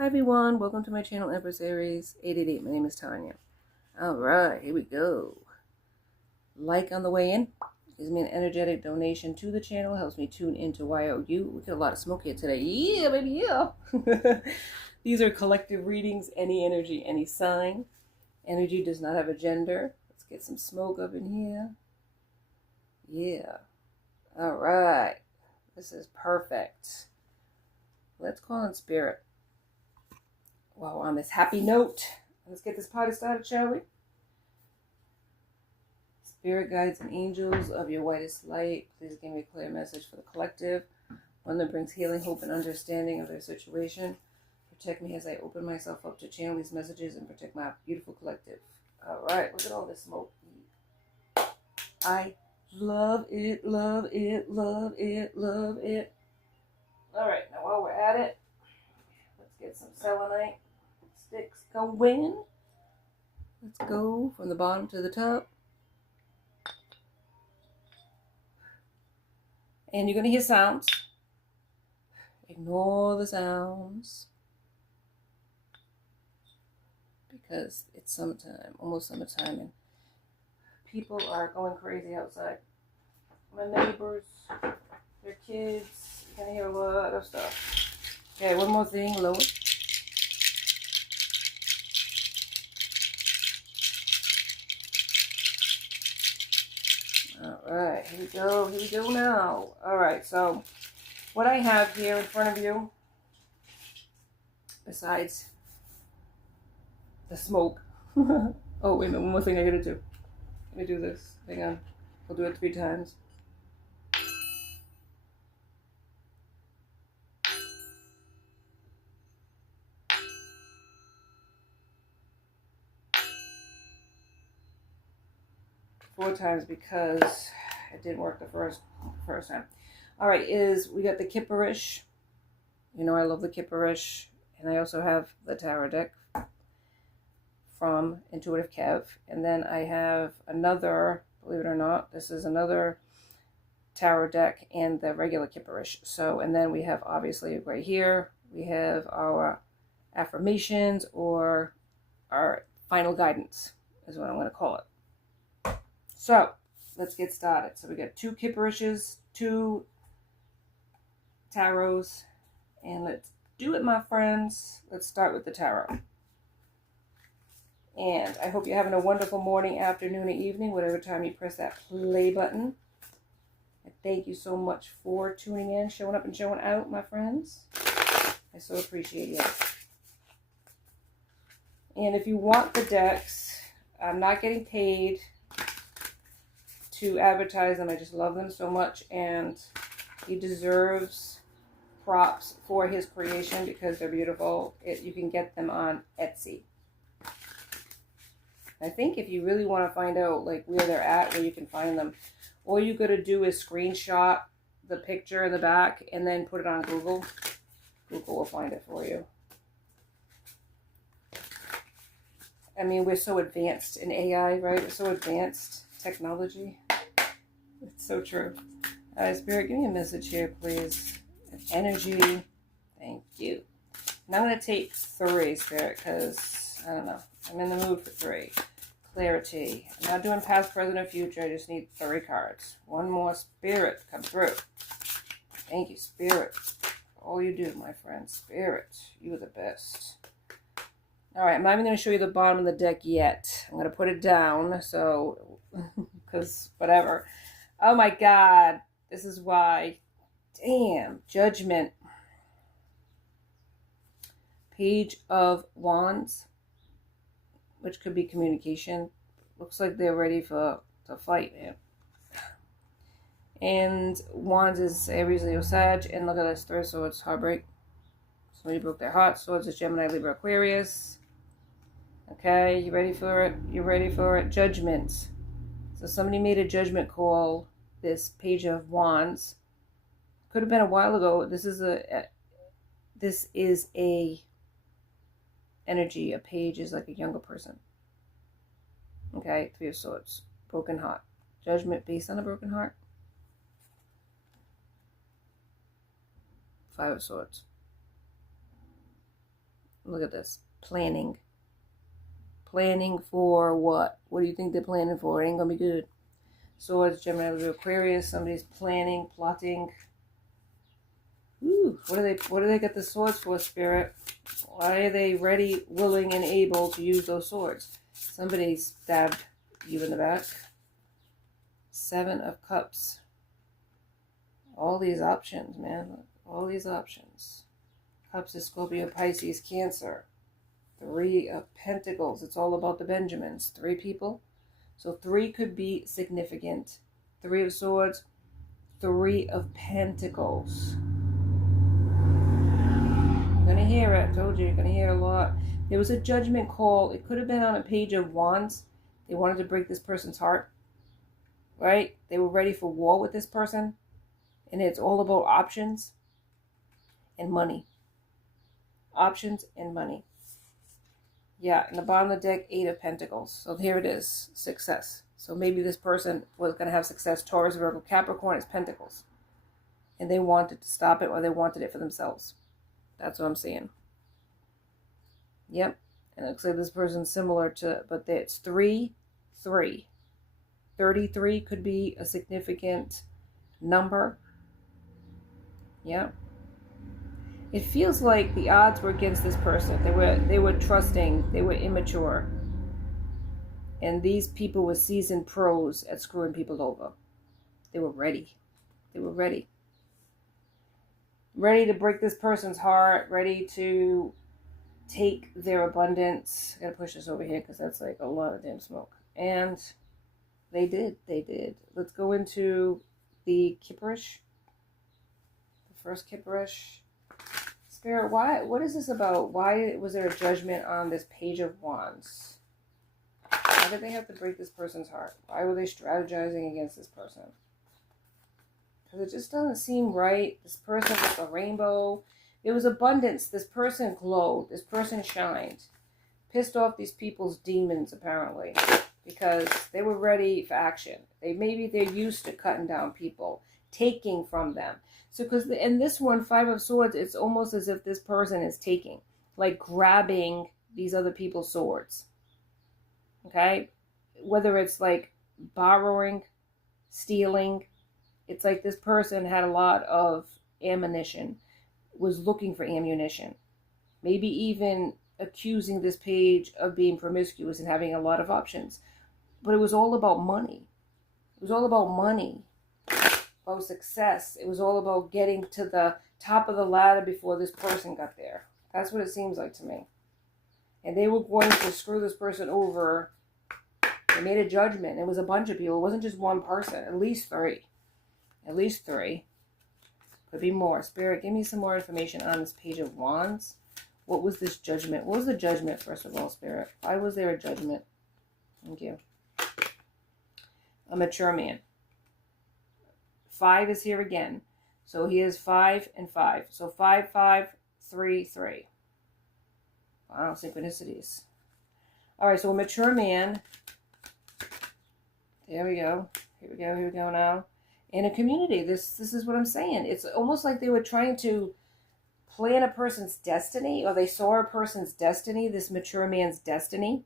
Hi everyone, welcome to my channel, Empress Aries 888. My name is Tanya. Alright, here we go. Like on the way in gives me an energetic donation to the channel, helps me tune into YOU. We got a lot of smoke here today. Yeah, baby, yeah. These are collective readings, any energy, any sign. Energy does not have a gender. Let's get some smoke up in here. Yeah. Alright. This is perfect. Let's call in spirit. Well, on this happy note, let's get this party started, shall we? Spirit guides and angels of your whitest light, please give me a clear message for the collective, one that brings healing, hope, and understanding of their situation. Protect me as I open myself up to channel these messages and protect my beautiful collective. All right, look at all this smoke. I love it, love it, love it, love it. All right, now while we're at it, let's get some selenite sticks going. Let's go from the bottom to the top. And you're going to hear sounds. Ignore the sounds. Because it's summertime, almost summertime, and people are going crazy outside. My neighbors, their kids, you're going to hear a lot of stuff. Okay, one more thing, lower. Alright, here we go now. Alright, so what I have here in front of you, besides the smoke. Oh, wait a minute, one more thing I gotta do. Let me do this. Hang on. I'll do it 3 times. Four times because it didn't work the first time. All right, we got the Kipperish. You know I love the Kipperish, and I also have the tarot deck from Intuitive Kev, and then I have another. Believe it or not, this is another tarot deck and the regular Kipperish. So, and then we have obviously right here we have our affirmations or our final guidance is what I'm going to call it. So, let's get started. So we got 2 Kipperishes, 2 tarots, and let's do it, my friends. Let's start with the tarot. And I hope you're having a wonderful morning, afternoon, or evening, whatever time you press that play button. And thank you so much for tuning in, showing up and showing out, my friends. I so appreciate you. And if you want the decks, I'm not getting paid to advertise them. I just love them so much, and he deserves props for his creation because they're beautiful. You can get them on Etsy. I think if you really want to find out like where they're at, where you can find them, all you got to do is screenshot the picture in the back and then put it on Google. Google will find it for you. I mean, we're so advanced in AI, right? We're so advanced technology. It's so true. Spirit, give me a message here, please. Energy. Thank you. And I'm going to take 3, Spirit, because, I don't know. I'm in the mood for 3. Clarity. I'm not doing past, present, or future. I just need 3 cards. One more, Spirit. Come through. Thank you, Spirit. All you do, my friend. Spirit. You're the best. Alright, I'm not even going to show you the bottom of the deck yet. I'm going to put it down, so, because whatever. Oh my God, this is why. Damn, Judgment. Page of Wands, which could be communication. Looks like they're ready to fight, man. And Wands is Aries, Leo, Sag, and look at this, 3 of Swords, heartbreak. Somebody broke their heart. Swords is Gemini, Libra, Aquarius. Okay, you ready for it? You ready for it? Judgment. So somebody made a judgment call. This Page of Wands could have been a while ago. This is a energy. A page is like a younger person. Okay, 3 of Swords, broken heart. Judgment based on a broken heart. 5 of Swords. Look at this. Planning. Planning for what? What do you think they're planning for? It ain't gonna be good. Swords, Gemini, Libra, Aquarius. Somebody's planning, plotting. Ooh, what do they get the swords for, Spirit? Why are they ready, willing, and able to use those swords? Somebody stabbed you in the back. 7 of Cups. All these options, man. All these options. Cups is Scorpio, Pisces, Cancer. 3 of Pentacles. It's all about the Benjamins. 3 people. So 3 could be significant. 3 of Swords. 3 of Pentacles. You're going to hear it. I told you, you're going to hear a lot. There was a judgment call. It could have been on a Page of Wands. They wanted to break this person's heart. Right? They were ready for war with this person. And it's all about options and money. Options and money. Yeah, in the bottom of the deck, 8 of Pentacles. So here it is, success. So maybe this person was going to have success. Taurus, Virgo, Capricorn is Pentacles. And they wanted to stop it, or they wanted it for themselves. That's what I'm seeing. Yep. And it looks like this person's similar to, but it's 3, 3. 33 could be a significant number. Yep. It feels like the odds were against this person. They were trusting. They were immature. And these people were seasoned pros at screwing people over. They were ready. They were ready. Ready to break this person's heart. Ready to take their abundance. I gotta push this over here because that's like a lot of damn smoke. And they did. They did. Let's go into the Kipperish. The first Kipperish. Spirit, why? What is this about? Why was there a judgment on this Page of Wands? Why did they have to break this person's heart? Why were they strategizing against this person? Because it just doesn't seem right. This person with a rainbow. There was abundance. This person glowed. This person shined. Pissed off these people's demons, apparently. Because they were ready for action. Maybe they're used to cutting down people. Taking from them. So, because in this one, 5 of Swords, it's almost as if this person is taking, like grabbing these other people's swords. Okay? Whether it's like borrowing, stealing, it's like this person had a lot of ammunition, was looking for ammunition. Maybe even accusing this page of being promiscuous and having a lot of options. But it was all about money. It was all about money. About success. It was all about getting to the top of the ladder before this person got there. That's what it seems like to me. And they were going to screw this person over. They made a judgment. It was a bunch of people. It wasn't just one person. At least 3. At least 3. Could be more. Spirit, give me some more information on this Page of Wands. What was this judgment? What was the judgment, first of all, Spirit? Why was there a judgment? Thank you. A mature man. 5 is here again. So he is 5 and 5. So 5, 5, 3, 3. Wow, synchronicities. All right, so a mature man. There we go. Here we go. Here we go now. In a community. This is what I'm saying. It's almost like they were trying to plan a person's destiny, or they saw a person's destiny, this mature man's destiny.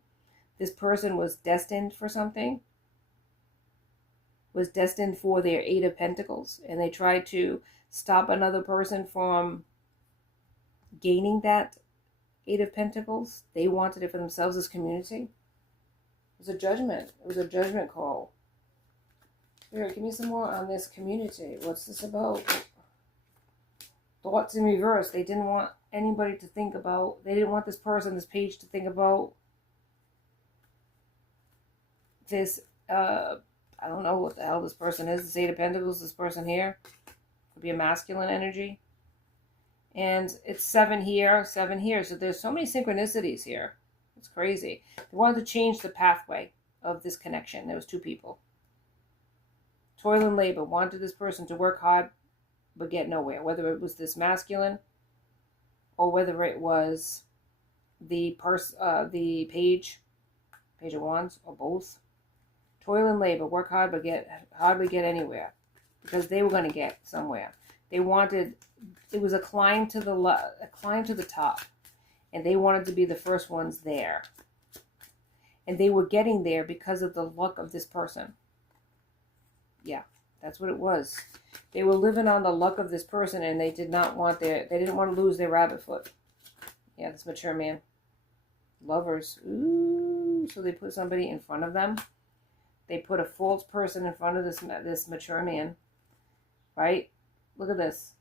This person was destined for something. Was destined for their 8 of Pentacles, and they tried to stop another person from gaining that 8 of Pentacles. They wanted it for themselves as community. It was a judgment. It was a judgment call. Spirit, give me some more on this community. What's this about? Thoughts in reverse. They didn't want anybody to think about, they didn't want this person, this page, to think about this, I don't know what the hell this person is. This 8 of Pentacles, this person here. Could be a masculine energy. And it's 7 here, 7 here. So there's so many synchronicities here. It's crazy. They wanted to change the pathway of this connection. There was 2 people. Toil and labor. Wanted this person to work hard but get nowhere. Whether it was this masculine or whether it was the page of Wands, or both. Toil and labor, work hard but hardly get anywhere, because they were going to get somewhere. They wanted, it was a climb to the top, And they wanted to be the first ones there. And they were getting there because of the luck of this person. Yeah, that's what it was. They were living on the luck of this person, and they didn't want to lose their rabbit foot. Yeah, this mature man. Lovers. Ooh, so they put somebody in front of them. They put a false person in front of this mature man. Right? Look at this.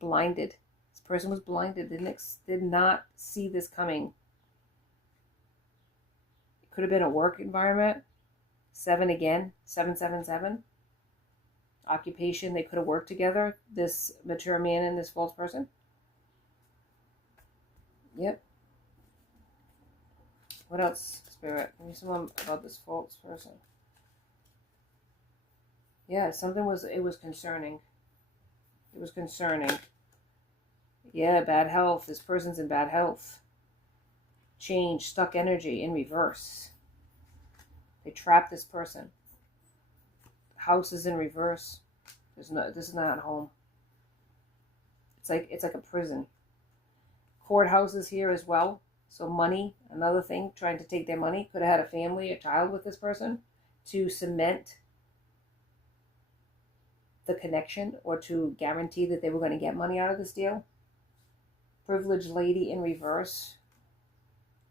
Blinded. This person was blinded. Did not see this coming. It could have been a work environment. 7 again. 777. Occupation. They could have worked together. This mature man and this false person. Yep. What else, Spirit? Give me some about this false person. Yeah, it was concerning. It was concerning. Yeah, bad health. This person's in bad health. Change, stuck energy in reverse. They trapped this person. House is in reverse. This is not home. It's like a prison. Courthouse is here as well. So money, another thing, trying to take their money. Could have had a family, a child with this person to cement the connection or to guarantee that they were going to get money out of this deal. Privileged lady in reverse.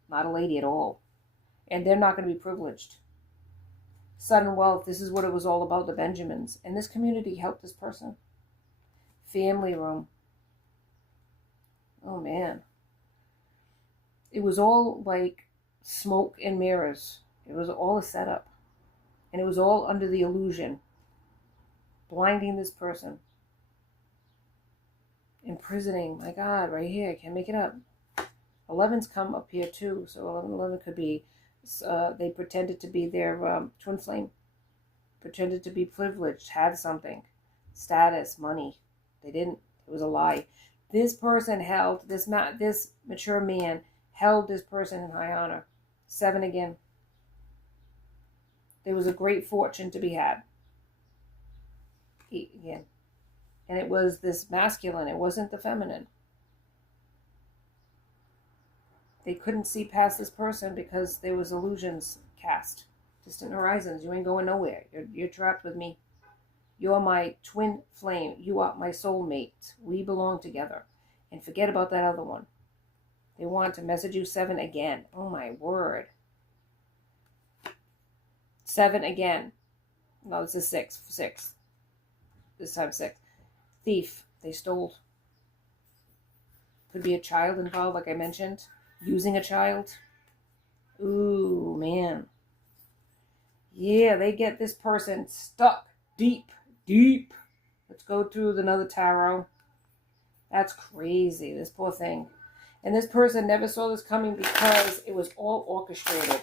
Not a lady at all. And they're not going to be privileged. Sudden wealth, this is what it was all about, the Benjamins. And this community helped this person. Family room. Oh, man. It was all like smoke and mirrors. It was all a setup. And it was all under the illusion. Blinding this person. Imprisoning. My God, right here. I can't make it up. 11's come up here too. So 11 could be, they pretended to be their twin flame. Pretended to be privileged. Had something. Status, money. They didn't. It was a lie. This person held, this mature man held this person in high honor. 7 again. There was a great fortune to be had. 8 again. And it was this masculine. It wasn't the feminine. They couldn't see past this person because there was illusions cast. Distant horizons. You ain't going nowhere. You're trapped with me. You're my twin flame. You are my soulmate. We belong together. And forget about that other one. They want to message you 7 again. Oh my word. 7 again. No, this is 6. 6. This time 6. Thief. They stole. Could be a child involved, like I mentioned. Using a child. Ooh, man. Yeah, they get this person stuck deep. Deep. Let's go through another tarot. That's crazy. This poor thing. And this person never saw this coming because it was all orchestrated.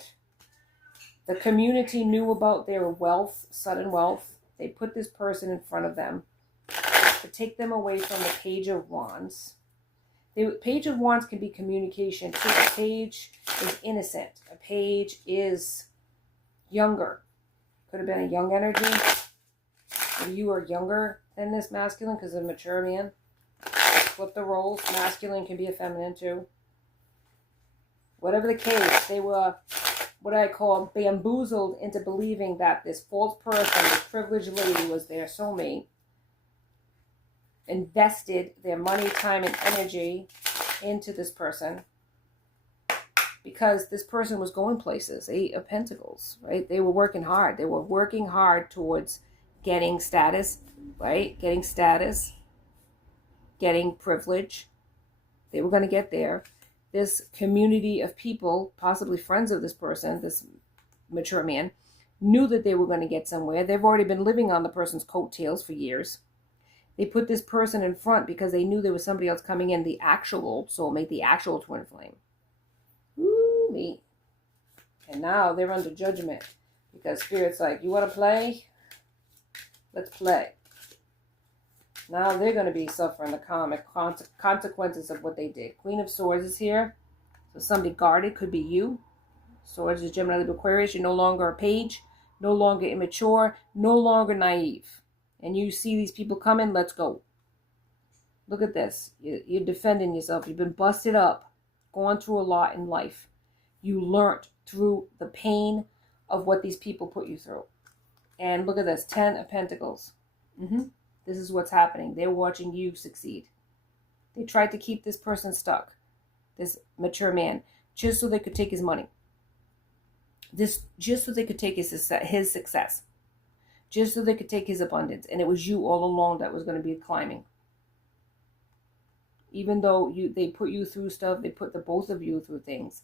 The community knew about their wealth, sudden wealth. They put this person in front of them to take them away from the Page of Wands. The Page of Wands can be communication too. A page is innocent. A page is younger. Could have been a young energy. If you are younger than this masculine because of a mature man. Flip the roles. Masculine can be a feminine too. Whatever the case, they were what I call bamboozled into believing that this false person, this privileged lady, was their soulmate. Invested their money, time, and energy into this person because this person was going places. 8 of Pentacles, right? They were working hard. They were working hard towards getting status, right? Getting status. Getting privilege. They were going to get there. This community of people, possibly friends of this person, this mature man, knew that they were going to get somewhere. They've already been living on the person's coattails for years. They put this person in front because they knew there was somebody else coming in, the actual soulmate, the actual twin flame. Ooh, me. And now they're under judgment because Spirit's like, you want to play? Let's play. Now they're going to be suffering the karmic consequences of what they did. Queen of Swords is here. So somebody guarded. Could be you. Swords is Gemini, Libra, Aquarius. You're no longer a page. No longer immature. No longer naive. And you see these people coming. Let's go. Look at this. You're defending yourself. You've been busted up. gone through a lot in life. You learned through the pain of what these people put you through. And look at this, 10 of Pentacles. This is what's happening. They're watching you succeed. They tried to keep this person stuck, this mature man, just so they could take his money. Just so they could take his success. Just so they could take his abundance. And it was you all along that was going to be climbing. Even though they put you through stuff, they put the both of you through things.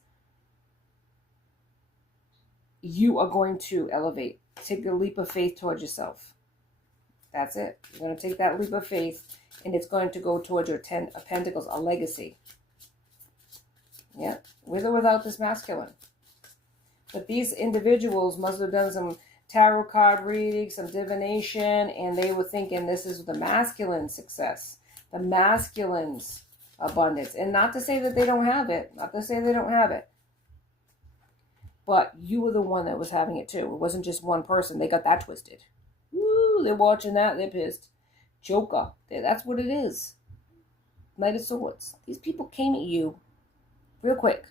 You are going to elevate. Take a leap of faith towards yourself. That's it. You're going to take that leap of faith, and it's going to go towards your 10 of Pentacles, a legacy. Yeah, with or without this masculine. But these individuals must have done some tarot card reading, some divination, and they were thinking this is the masculine success, the masculine's abundance. And not to say that they don't have it, not to say they don't have it, but you were the one that was having it too. It wasn't just one person. They got that twisted. Woo, they're watching that, they're pissed. Joker, that's what it is. Knight of Swords. These people came at you real quick.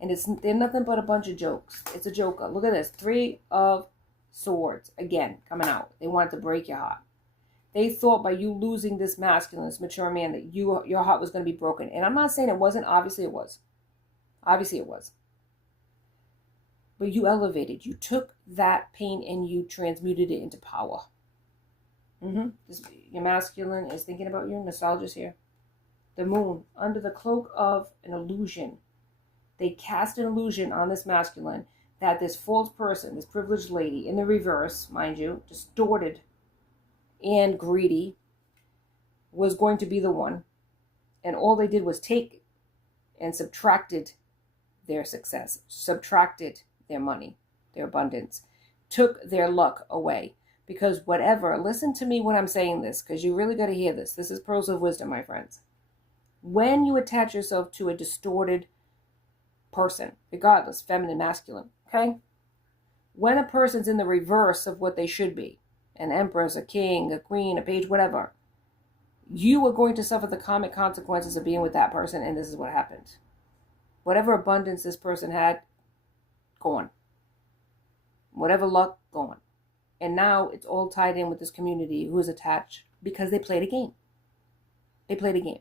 And they're nothing but a bunch of jokes. It's a joker. Look at this. 3 of Swords. Again, coming out. They wanted to break your heart. They thought by you losing this masculine, this mature man, that your heart was going to be broken. And I'm not saying it wasn't. Obviously it was. Obviously it was. But you elevated. You took that pain and you transmuted it into power. Your masculine is thinking about you. Nostalgia's here. The moon. Under the cloak of an illusion. They cast an illusion on this masculine that this false person, this privileged lady, in the reverse, mind you, distorted and greedy, was going to be the one. And all they did was take and subtracted their success, subtracted their money, their abundance, took their luck away. Because whatever, listen to me when I'm saying this, because you really got to hear this. This is pearls of wisdom, my friends. When you attach yourself to a distorted person, regardless, feminine, masculine, okay? When a person's in the reverse of what they should be, an empress, a king, a queen, a page, whatever, you are going to suffer the karmic consequences of being with that person, and this is what happened. Whatever abundance this person had, gone. Whatever luck, gone. And now it's all tied in with this community who is attached because they played a game. They played a game,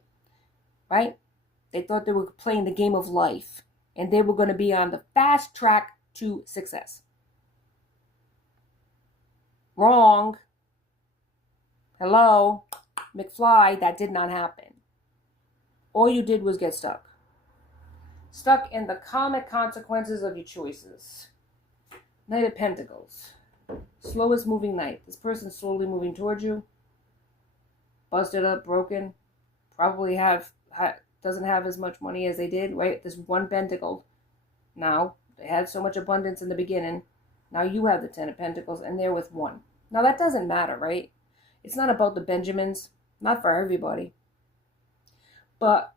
right? They thought they were playing the game of life. And they were going to be on the fast track to success. Wrong. Hello, McFly, that did not happen. All you did was get stuck. Stuck in the karmic consequences of your choices. Knight of Pentacles. Slowest moving knight. This person's slowly moving towards you. Busted up, broken. Probably doesn't have as much money as they did, right? This one pentacle. Now, they had so much abundance in the beginning. Now you have the 10 of Pentacles, and they're with 1. Now, that doesn't matter, right? It's not about the Benjamins. Not for everybody. But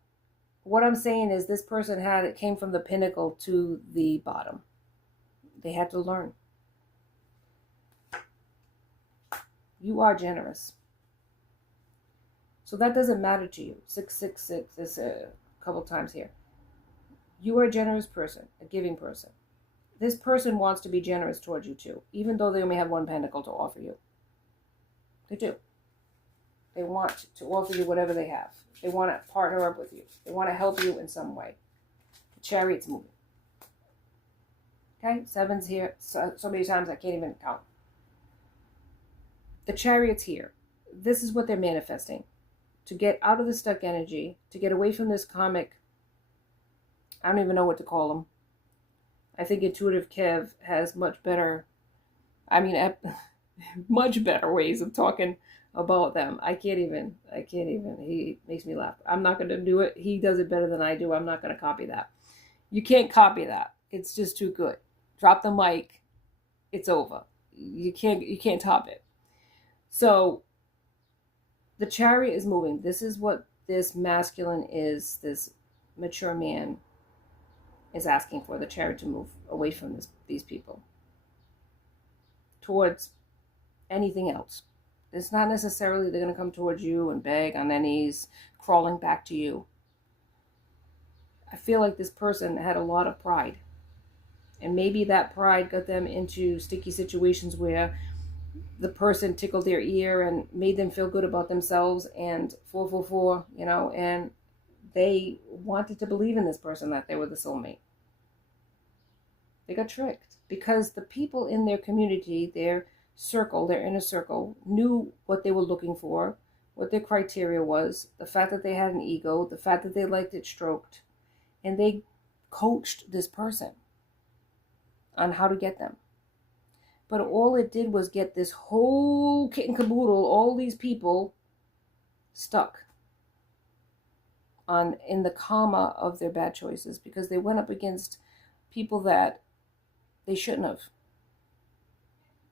what I'm saying is this person came from the pinnacle to the bottom. They had to learn. You are generous. So that doesn't matter to you. 666 is a couple times here. You are a generous person, a giving person. This person wants to be generous towards you too, even though they only have 1 pentacle to offer you. They do. They want to offer you whatever they have. They want to partner up with you. They want to help you in some way. The Chariot's moving. Okay, 7's here so many times I can't even count. The Chariot's here. This is what they're manifesting. To get out of the stuck energy, to get away from this karmic, I don't even know what to call them. I think Intuitive Kev has much better ways of talking about them. I can't even. He makes me laugh. I'm not going to do it. He does it better than I do. I'm not going to copy that. You can't copy that. It's just too good. Drop the mic. It's over. You can't top it. So, the Chariot is moving. This is what this masculine is, this mature man is asking for, the Chariot to move away from these people towards anything else. It's not necessarily they're going to come towards you and beg on their knees, crawling back to you. I feel like this person had a lot of pride. And maybe that pride got them into sticky situations where the person tickled their ear and made them feel good about themselves, and 444, and they wanted to believe in this person that they were the soulmate. They got tricked because the people in their community, their circle, their inner circle, knew what they were looking for, what their criteria was, the fact that they had an ego, the fact that they liked it stroked, and they coached this person on how to get them. But all it did was get this whole kit and caboodle, all these people stuck in the karma of their bad choices, because they went up against people that they shouldn't have.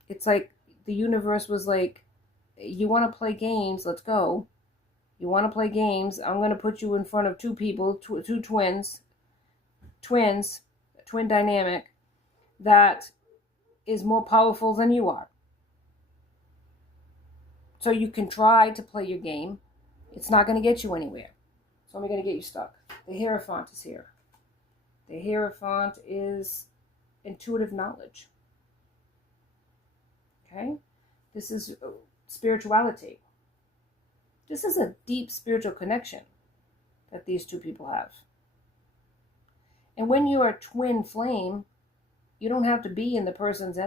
It's like the universe was like, you want to play games, let's go. You want to play games, I'm going to put you in front of two people, two twins, twin dynamic, that is more powerful than you are. So you can try to play your game. It's not going to get you anywhere. It's only going to get you stuck. The Hierophant is here. The Hierophant is intuitive knowledge. Okay? This is spirituality. This is a deep spiritual connection that these two people have. And when you are twin flame, you don't have to be in the person's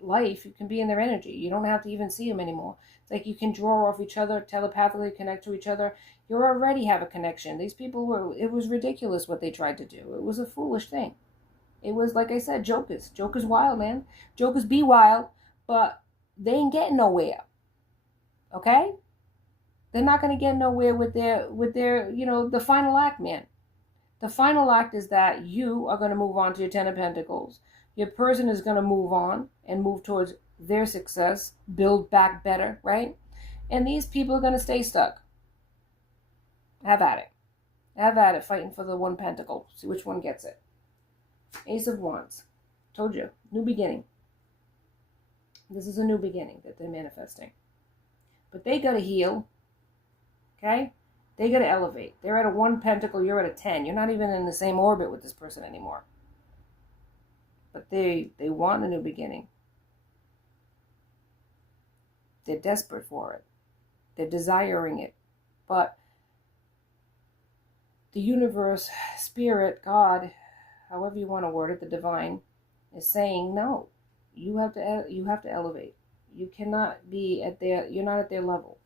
life. You can be in their energy. You don't have to even see them anymore. It's like you can draw off each other, telepathically connect to each other. You already have a connection. These people it was ridiculous what they tried to do. It was a foolish thing. It was, like I said, jokers. Jokers wild, man. Jokers be wild, but they ain't getting nowhere. Okay? They're not going to get nowhere with their, the final act, man. The final act is that you are going to move on to your Ten of Pentacles. Your person is going to move on and move towards their success, build back better, right? And these people are going to stay stuck. Have at it. Have at it fighting for the one pentacle. See which one gets it. Ace of Wands. Told you. New beginning. This is a new beginning that they're manifesting. But they got to heal. Okay? They got to elevate. They're at a 1 pentacle. You're at a 10. You're not even in the same orbit with this person anymore. But they want a new beginning. They're desperate for it. They're desiring it. But the universe, spirit, God, however you want to word it, the divine, is saying, no, you have to elevate. You cannot be you're not at their level.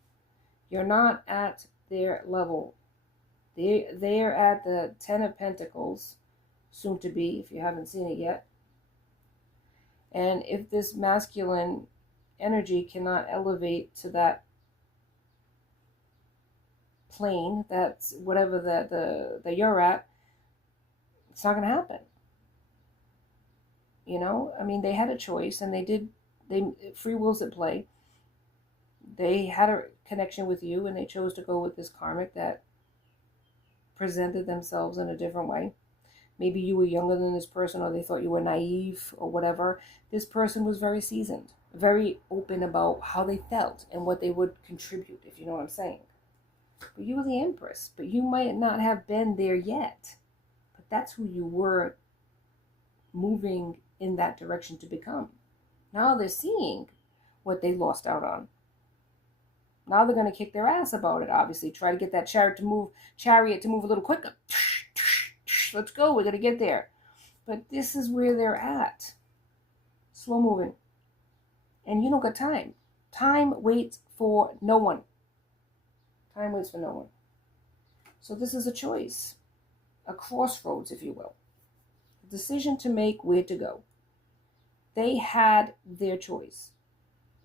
You're not at their level. They're at the 10 of Pentacles, soon to be, if you haven't seen it yet. And if this masculine energy cannot elevate to that plane, that's whatever that you're at, it's not going to happen. They had a choice, and free will's at play. They had a connection with you, and they chose to go with this karmic that presented themselves in a different way. Maybe you were younger than this person, or they thought you were naive, or whatever. This person was very seasoned, very open about how they felt and what they would contribute, if you know what I'm saying. But you were the Empress, but you might not have been there yet. But that's who you were moving in that direction to become. Now they're seeing what they lost out on. Now they're going to kick their ass about it, obviously. Try to get that chariot to move a little quicker. Let's go, we're going to get there. But this is where they're at. Slow moving. And you don't got time. Time waits for no one. Time waits for no one. So this is a choice. A crossroads, if you will. A decision to make where to go. They had their choice.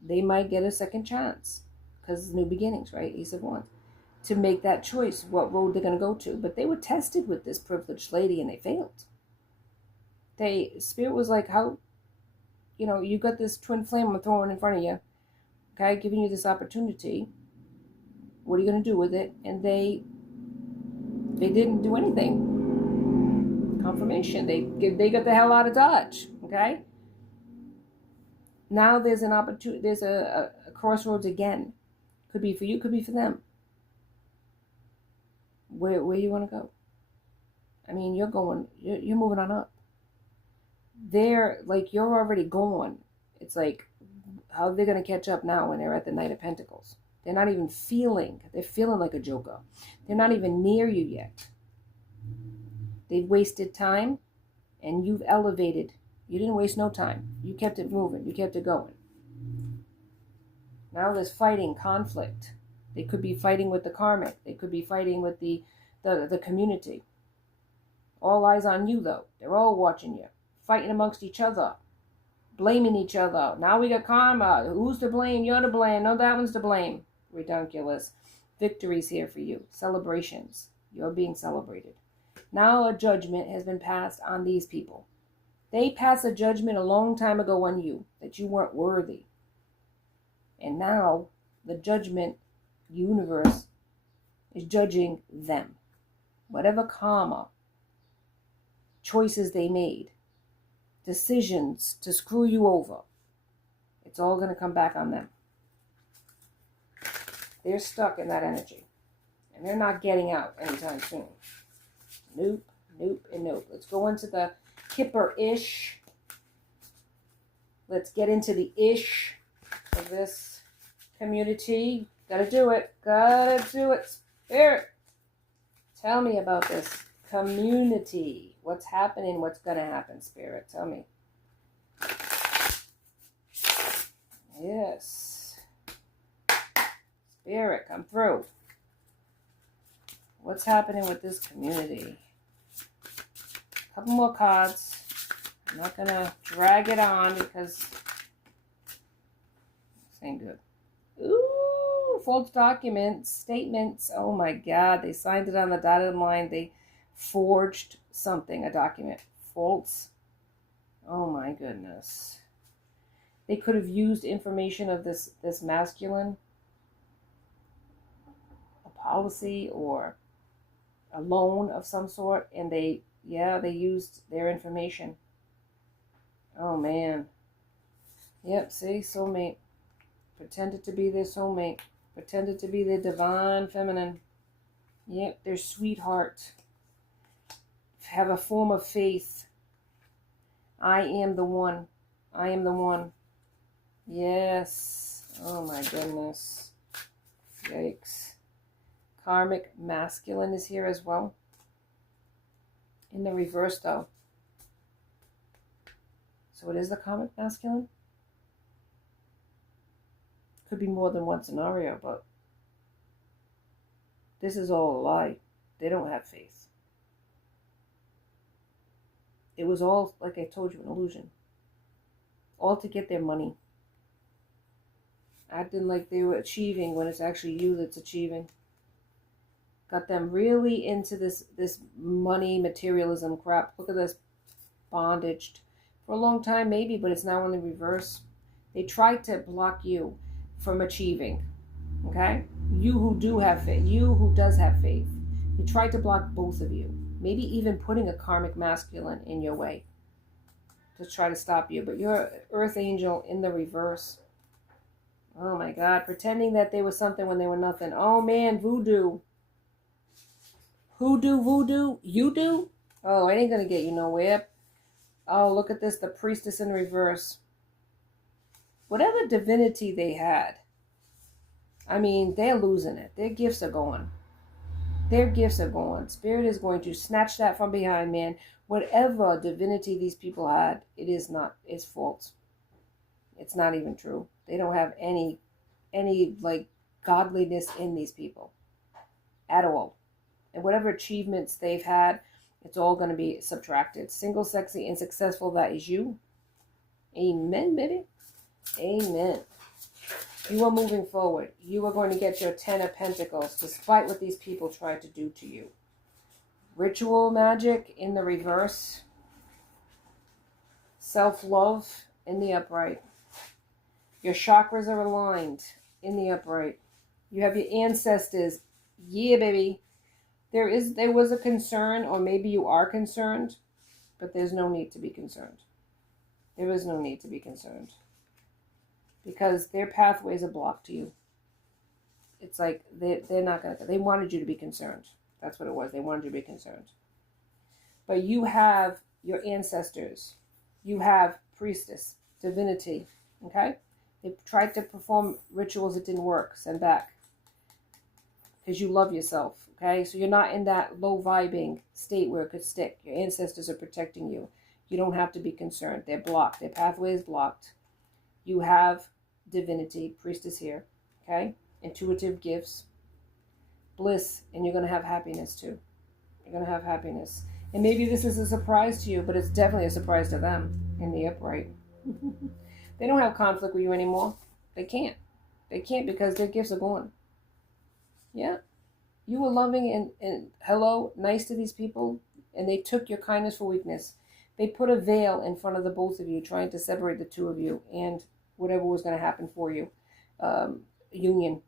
They might get a second chance. Because it's new beginnings, right? Ace of Wands. To make that choice, what road they're going to go to. But they were tested with this privileged lady, and they failed. Spirit was like, how, you got this twin flame I'm throwing in front of you, okay, giving you this opportunity. What are you going to do with it? And they didn't do anything. Confirmation. They got the hell out of Dodge, okay? Now there's an opportunity, there's a crossroads again. Could be for you, could be for them. Where you want to go. I mean, you're moving on up. They're like, you're already gone. It's like, how are they going to catch up now when they're at the Knight of Pentacles? They're not even feeling. They're feeling like a joker. They're not even near you yet. They've wasted time, and you've elevated. You didn't waste no time. You kept it moving. You kept it going. Now there's fighting, conflict. They could be fighting with the karmic. They could be fighting with the community. All eyes on you, though. They're all watching you. Fighting amongst each other. Blaming each other. Now we got karma. Who's to blame? You're to blame. No, that one's to blame. Redunculous. Victories here for you. Celebrations. You're being celebrated. Now a judgment has been passed on these people. They passed a judgment a long time ago on you, that you weren't worthy. And now the judgment universe is judging them. Whatever karma, choices they made, decisions to screw you over, it's all going to come back on them. They're stuck in that energy. And they're not getting out anytime soon. Nope, nope, and nope. Let's go into the Kipper-ish. Let's get into the ish of this community. Gotta do it. Gotta do it. Spirit, tell me about this community. What's happening? What's gonna happen, Spirit? Tell me. Yes. Spirit, come through. What's happening with this community? A couple more cards. I'm not going to drag it on because this ain't good. Ooh, false documents, statements. Oh my God, they signed it on the dotted line. They forged something, a document. False. Oh my goodness. They could have used information of this masculine, a policy or a loan of some sort, and they used their information. Oh man. Yep, see, soulmate. Pretended to be their soulmate. Pretended to be their divine feminine. Yep, their sweetheart. Have a form of faith. I am the one. I am the one. Yes. Oh my goodness. Yikes. Karmic masculine is here as well. In the reverse, though. So it is the karmic masculine. Could be more than one scenario, but this is all a lie. They don't have faith. It was all, like I told you, an illusion. All to get their money. Acting like they were achieving when it's actually you that's achieving. Got them really into this money materialism crap. Look at this. Bondaged. For a long time maybe, but it's now in the reverse. They tried to block you from achieving. Okay? You who do have faith. You who does have faith. They tried to block both of you. Maybe even putting a karmic masculine in your way to try to stop you. But you're earth angel in the reverse. Oh my God. Pretending that they were something when they were nothing. Oh man, voodoo. Hoodoo, voodoo, you do? Oh, it ain't going to get you nowhere. Oh, look at this. The priestess in reverse. Whatever divinity they had. I mean, they're losing it. Their gifts are gone. Their gifts are gone. Spirit is going to snatch that from behind, man. Whatever divinity these people had, it is not. It's false. It's not even true. They don't have any like godliness in these people at all. And whatever achievements they've had, it's all going to be subtracted. Single, sexy, and successful, that is you. Amen, baby. Amen. You are moving forward. You are going to get your 10 of Pentacles, despite what these people tried to do to you. Ritual magic in the reverse. Self-love in the upright. Your chakras are aligned in the upright. You have your ancestors. Yeah, baby. There was a concern, or maybe you are concerned, but there's no need to be concerned. There is no need to be concerned. Because their pathways are blocked to you. It's like they're not going to, they wanted you to be concerned. That's what it was. They wanted you to be concerned. But you have your ancestors. You have priestess, divinity, okay? They tried to perform rituals that didn't work. Send back. Because you love yourself, okay? So you're not in that low vibing state where it could stick. Your ancestors are protecting you. You don't have to be concerned. They're blocked. Their pathway is blocked. You have divinity, priestess here, okay? Intuitive gifts, bliss, and you're going to have happiness too. You're going to have happiness. And maybe this is a surprise to you, but it's definitely a surprise to them in the upright. They don't have conflict with you anymore. They can't. They can't because their gifts are gone. Yeah. You were loving and hello, nice to these people, and they took your kindness for weakness. They put a veil in front of the both of you, trying to separate the two of you and whatever was going to happen for you. Union.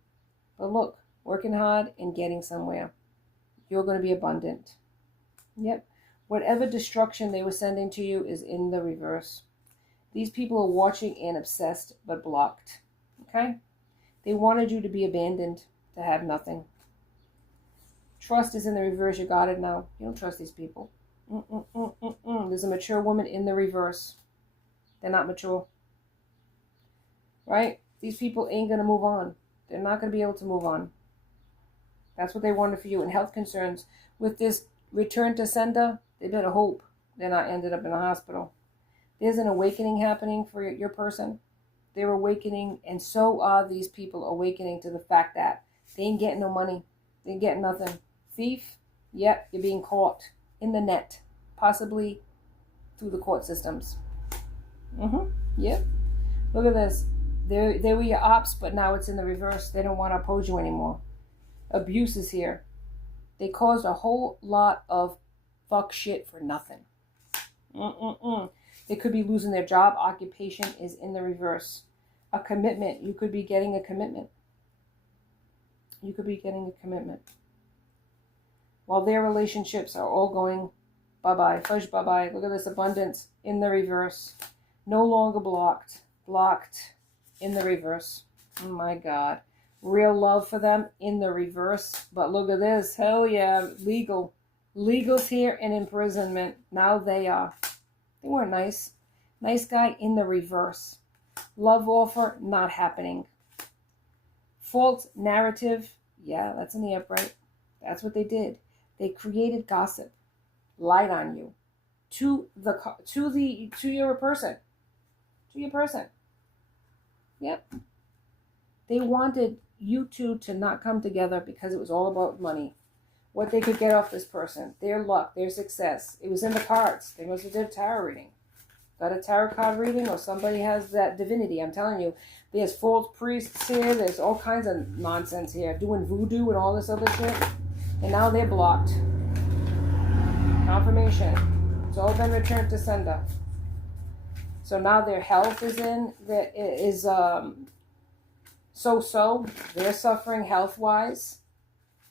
But look, working hard and getting somewhere. You're going to be abundant. Yep. Whatever destruction they were sending to you is in the reverse. These people are watching and obsessed, but blocked. Okay? They wanted you to be abandoned, to have nothing. Trust is in the reverse. You got it now. You don't trust these people. There's a mature woman in the reverse. They're not mature. Right? These people ain't going to move on. They're not going to be able to move on. That's what they wanted for you. And health concerns. With this return to sender, they better hope they're not ended up in a hospital. There's an awakening happening for your person. They're awakening, and so are these people awakening to the fact that they ain't getting no money. They ain't getting nothing. Thief? Yep, you're being caught in the net. Possibly through the court systems. Yep. Look at this. They were your ops, but now it's in the reverse. They don't want to oppose you anymore. Abuse is here. They caused a whole lot of fuck shit for nothing. They could be losing their job. Occupation is in the reverse. A commitment. You could be getting a commitment. You could be getting a commitment. While their relationships are all going bye-bye. Fudge bye-bye. Look at this abundance in the reverse. No longer blocked. Blocked in the reverse. Oh my God. Real love for them in the reverse. But look at this. Hell yeah. Legal. Legal's here in imprisonment. Now they are. They weren't nice. Nice guy in the reverse. Love offer not happening. False narrative. Yeah, that's in the upright. That's what they did. They created gossip. Lied on you. To your person. To your person. Yep. They wanted you two to not come together because it was all about money. What they could get off this person. Their luck. Their success. It was in the cards. They must have did a tarot reading. Got a tarot card reading, or somebody has that divinity. I'm telling you. There's false priests here. There's all kinds of nonsense here. Doing voodoo and all this other shit. And now they're blocked. Confirmation. It's all been returned to sender. So now their health is in. So-so. They're suffering health-wise.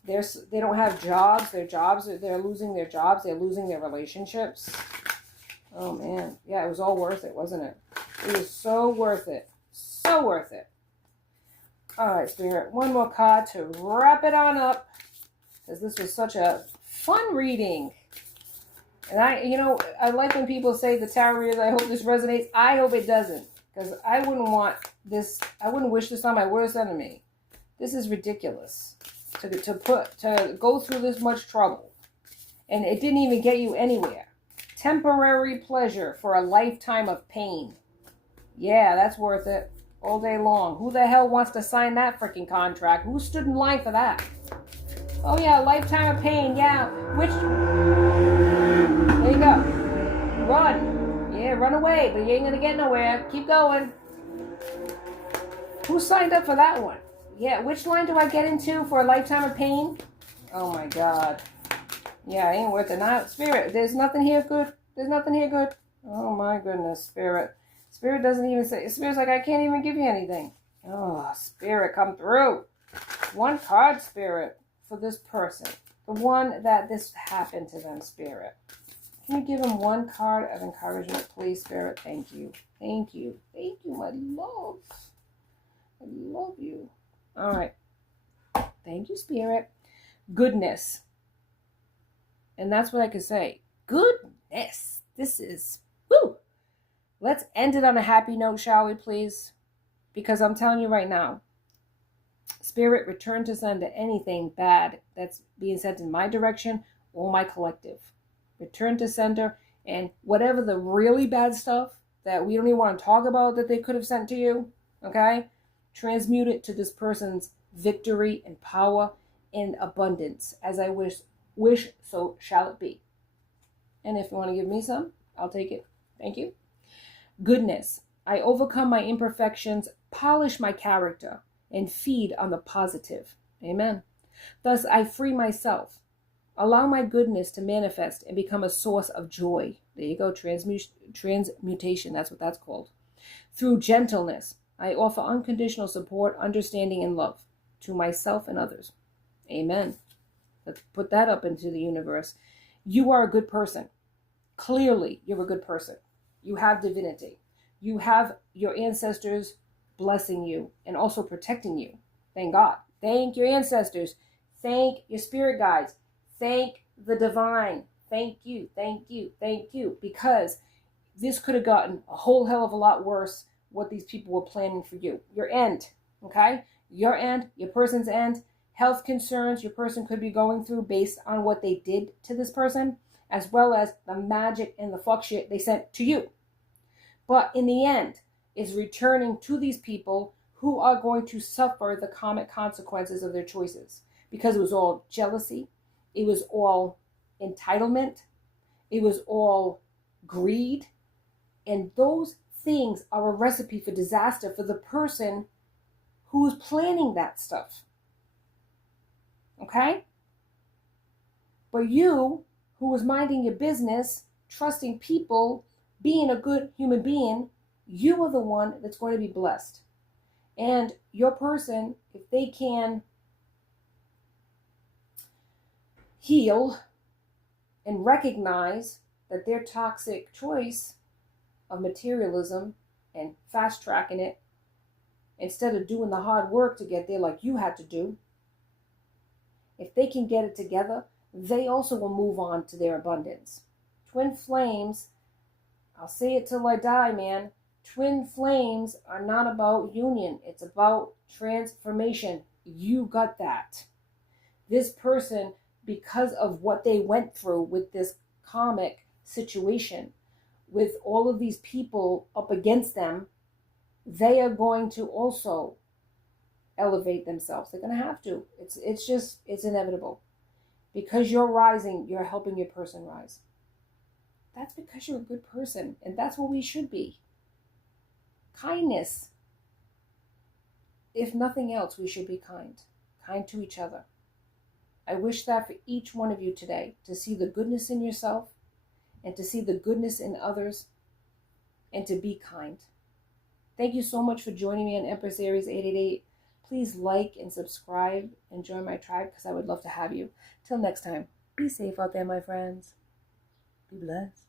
They don't have jobs. They're losing their jobs. They're losing their relationships. Oh, man. Yeah, it was all worth it, wasn't it? It was so worth it. So worth it. All right, Spirit. One more card to wrap it on up. Because this was such a fun reading. And I like when people say the tarot readers, I hope this resonates. I hope it doesn't. Because I wouldn't want this. I wouldn't wish this on my worst enemy. This is ridiculous. To go through this much trouble. And it didn't even get you anywhere. Temporary pleasure for a lifetime of pain. Yeah, that's worth it. All day long. Who the hell wants to sign that freaking contract? Who stood in line for that? Oh yeah, lifetime of pain. Yeah. There you go. Run. Yeah, run away. But you ain't going to get nowhere. Keep going. Who signed up for that one? Yeah, which line do I get into for a lifetime of pain? Oh my God. Yeah, it ain't worth it. Now, Spirit, there's nothing here good. There's nothing here good. Oh my goodness, Spirit. Spirit doesn't even say. Spirit's like, I can't even give you anything. Oh, Spirit, come through. One card, Spirit, for this person. The one that this happened to them, Spirit. Can you give him one card of encouragement, please, Spirit? Thank you. Thank you. Thank you, my love. I love you. All right. Thank you, Spirit. Goodness. And that's what I could say. goodness. This is, woo. Let's end it on a happy note, shall we, please? Because I'm telling you right now, Spirit, return to sender anything bad that's being sent in my direction or my collective. Return to sender, and whatever the really bad stuff that we don't even want to talk about that they could have sent to you, okay? Transmute it to this person's victory and power and abundance. As I wish, so shall it be. And if you want to give me some, I'll take it. Thank you. Goodness. I overcome my imperfections, polish my character, and feed on the positive. Amen. Thus, I free myself. Allow my goodness to manifest and become a source of joy. There you go, transmutation. That's what that's called. Through gentleness, I offer unconditional support, understanding, and love to myself and others. Amen. Let's put that up into the universe. You are a good person. Clearly, you're a good person. You have divinity. You have your ancestors blessing you and also protecting you. Thank God. Thank your ancestors. Thank your spirit guides. Thank the divine. Thank you. Thank you. Thank you. Because this could have gotten a whole hell of a lot worse what these people were planning for you. Your end. Okay? Your end. Your person's end. Health concerns your person could be going through based on what they did to this person, as well as the magic and the fuck shit they sent to you. But in the end, is returning to these people who are going to suffer the karmic consequences of their choices. Because it was all jealousy. It was all entitlement. It was all greed. And those things are a recipe for disaster for the person who's planning that stuff. Okay? But you, who was minding your business, trusting people, being a good human being, you are the one that's going to be blessed. And your person, if they can heal and recognize that their toxic choice of materialism and fast tracking it, instead of doing the hard work to get there like you had to do, if they can get it together, they also will move on to their abundance. Twin flames, I'll say it till I die, man. Twin flames are not about union. It's about transformation. You got that. This person, because of what they went through with this karmic situation, with all of these people up against them, they are going to also elevate themselves. They're going to have to. It's inevitable. Because you're rising, you're helping your person rise. That's because you're a good person, and that's what we should be. Kindness. If nothing else, we should be kind. Kind to each other. I wish that for each one of you today, to see the goodness in yourself, and to see the goodness in others, and to be kind. Thank you so much for joining me on Empress Aries 888. Please like and subscribe and join my tribe, because I would love to have you. Till next time, be safe out there, my friends. Be blessed.